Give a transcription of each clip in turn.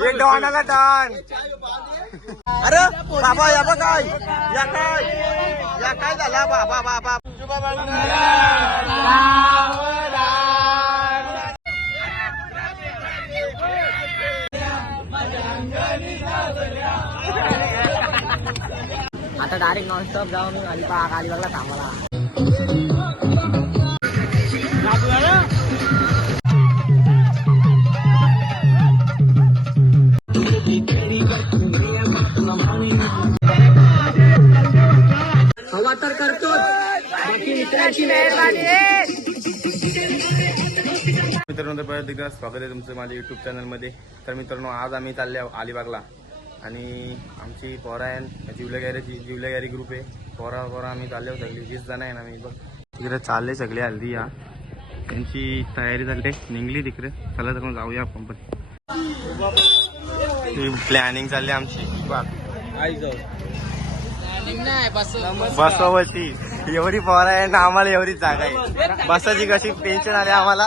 ये डॉन आला डॉन? अरे बाबा या बघ काय या काय? या काय झाला? बाबा बाबा. आता डायरेक्ट नॉनस्टॉप जाऊन अलिबाग अलिबागला थांबला परत एकदा स्वागत आहे तुमचं माझ्या युट्यूब चॅनलमध्ये तर मित्रांनो आज आम्ही चालले अलिबागला. आणि आमची पोरा आहे जिवल्या गॅरेची जिवल्या गॅरी ग्रुप आहे. पोरा पोरा आम्ही चालले सगळी वीस जण आहे ना आम्ही. बघ तिकडे चालले सगळे हल्दी या. त्यांची तयारी झाली निघली तिकडे. चला तर मग जाऊया आपण पण. प्लॅनिंग चालली आमची. बसवाची एवढी पोरा आहे ना आम्हाला एवढी जागा आहे. बसाची कशी टेन्शन आली आम्हाला.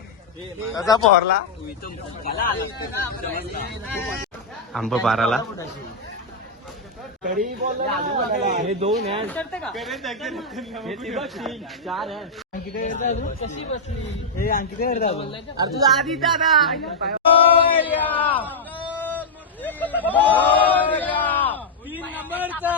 कसा पोहरला. आंब पाराला हे दोन आहे. चार आहे. कशी बसली हे आणखी काय करता तुझा आधी दादा. तीन नंबरचा.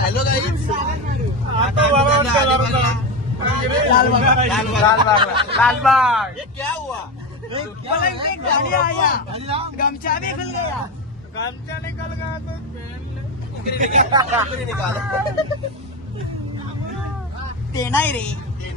हॅलो लालबाग लालबाग गाड़ी आया. गमछा भी खुल गया ते नाही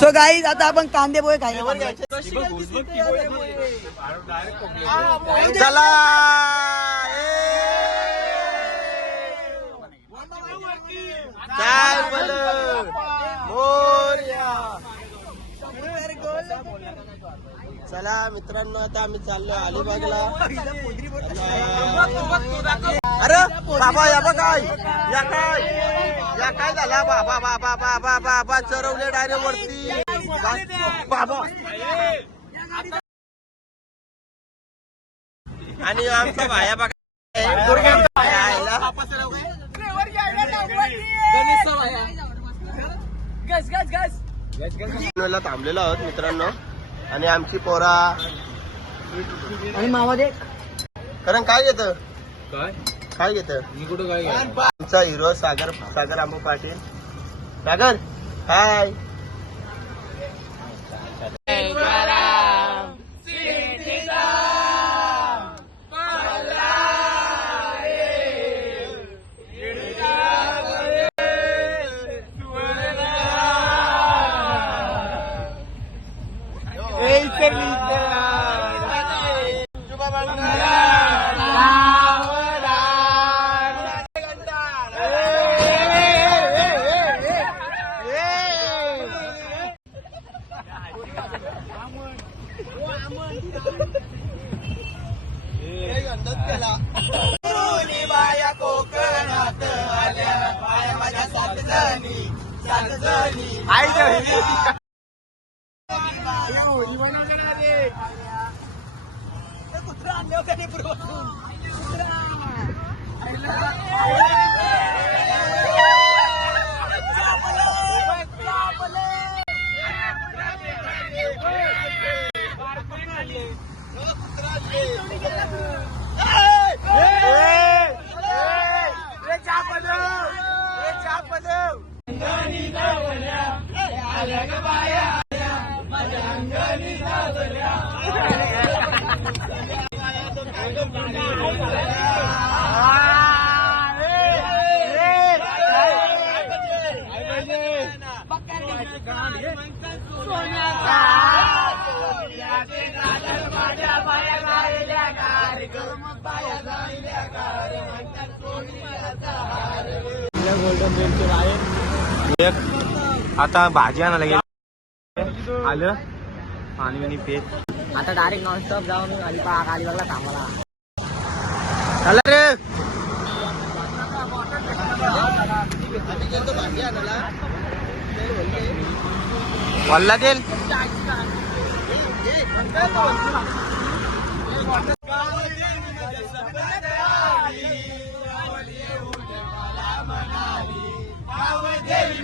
सो गाईज आता आपण कांदे पोहे खायला चला. काय बोल. चला मित्रांनो आता आम्ही चाललो अलिबागला. अरे बाबा या बघ काय. या काय. या काय झाला? बाबा बाबा बाबा बाबा चरवले डायरेक्ट वरती बाबा. आणि आमचा भाया बघा. दुर्गेशचा भाया आयला. ला थांबलेलो आहोत मित्रांनो. आणि आमची पोरा. आणि मावा दे कारण काय घेत? काय? काय घेत मी कुठं काय आमचा हिरो सागर सागर आंबा पाटील. सागर हाय 想着你。想着你爱着你 गोल्डन रेलचे बाहेर एक आता भाजी आणायला गेली. आलं. पाणी बिणी पेत. आता डायरेक्ट नॉनस्टॉप जाऊन अलिबाग अलिबागला थांबला. चला रे. वल्ला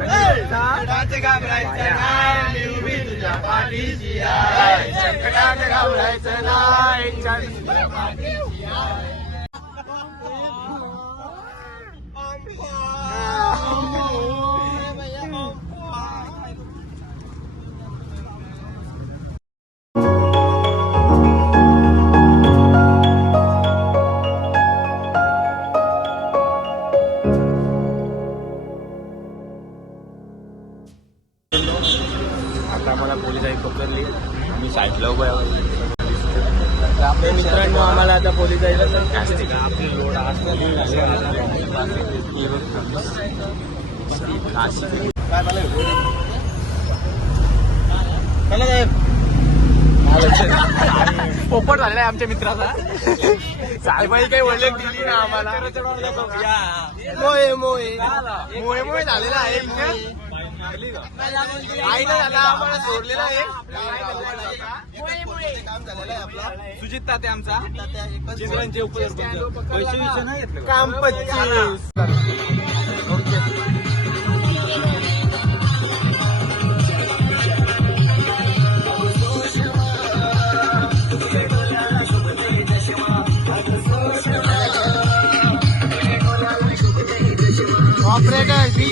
गणेशचा आता पोपट झालेला आहे आमच्या मित्राचा. साहेबाई काही ओळख दिली ना आम्हाला. मोये मोये मोये मोये झालेला आहे. आईनं झाला आम्हाला सोडलेला आहे. सुजित ताते आमचा. चित्रांचे काम पच्चीस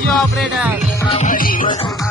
you, operator.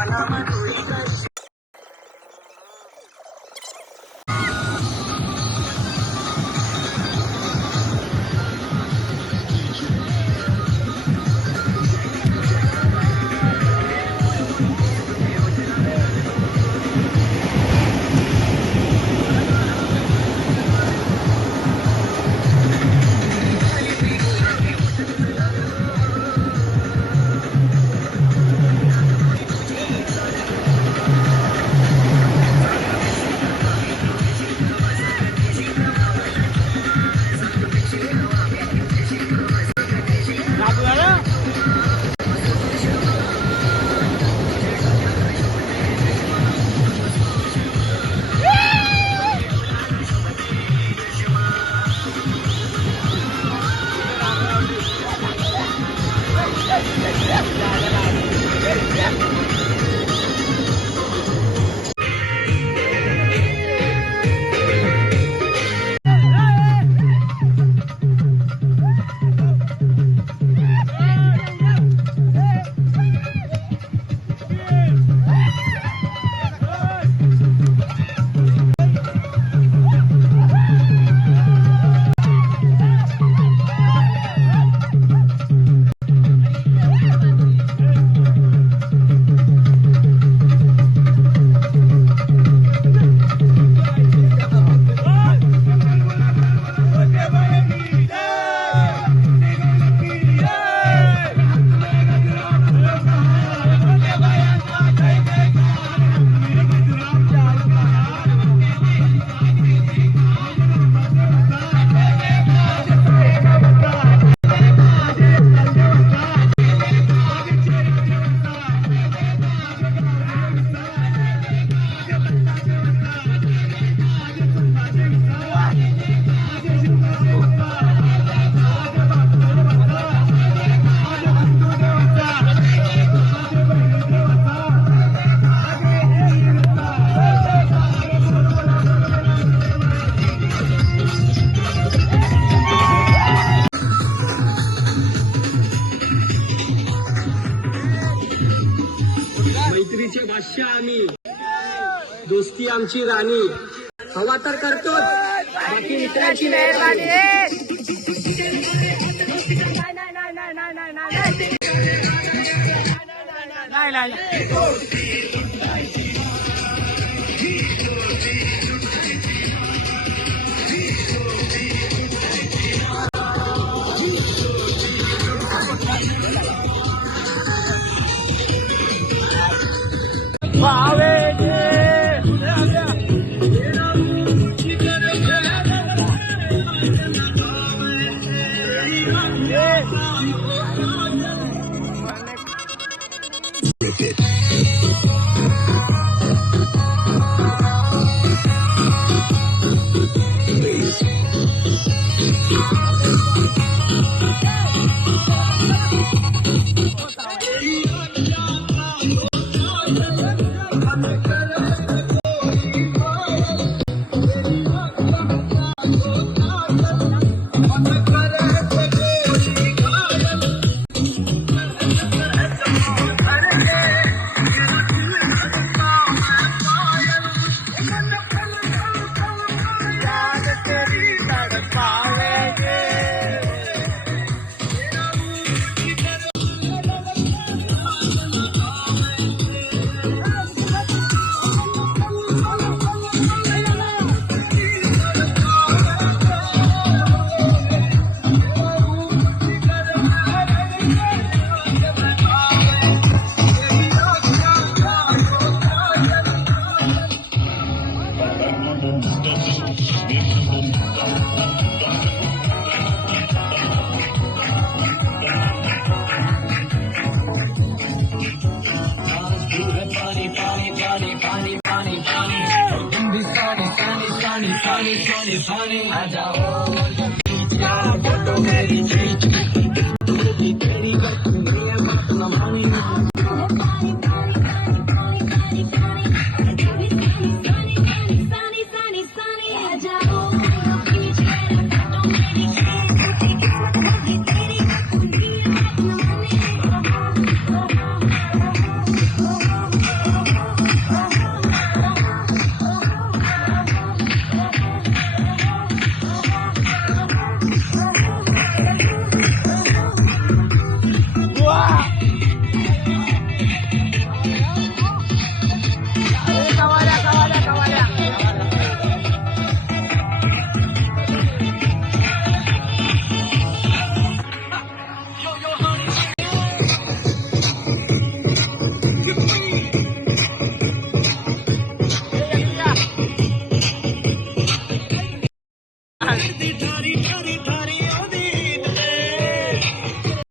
मैत्रीचे भाष्य आम्ही. दोस्ती आमची राणी. हवा तर करतोच. बाकी मित्राची Yeah. funny, funny, funny, funny. I don't want to funny, funny.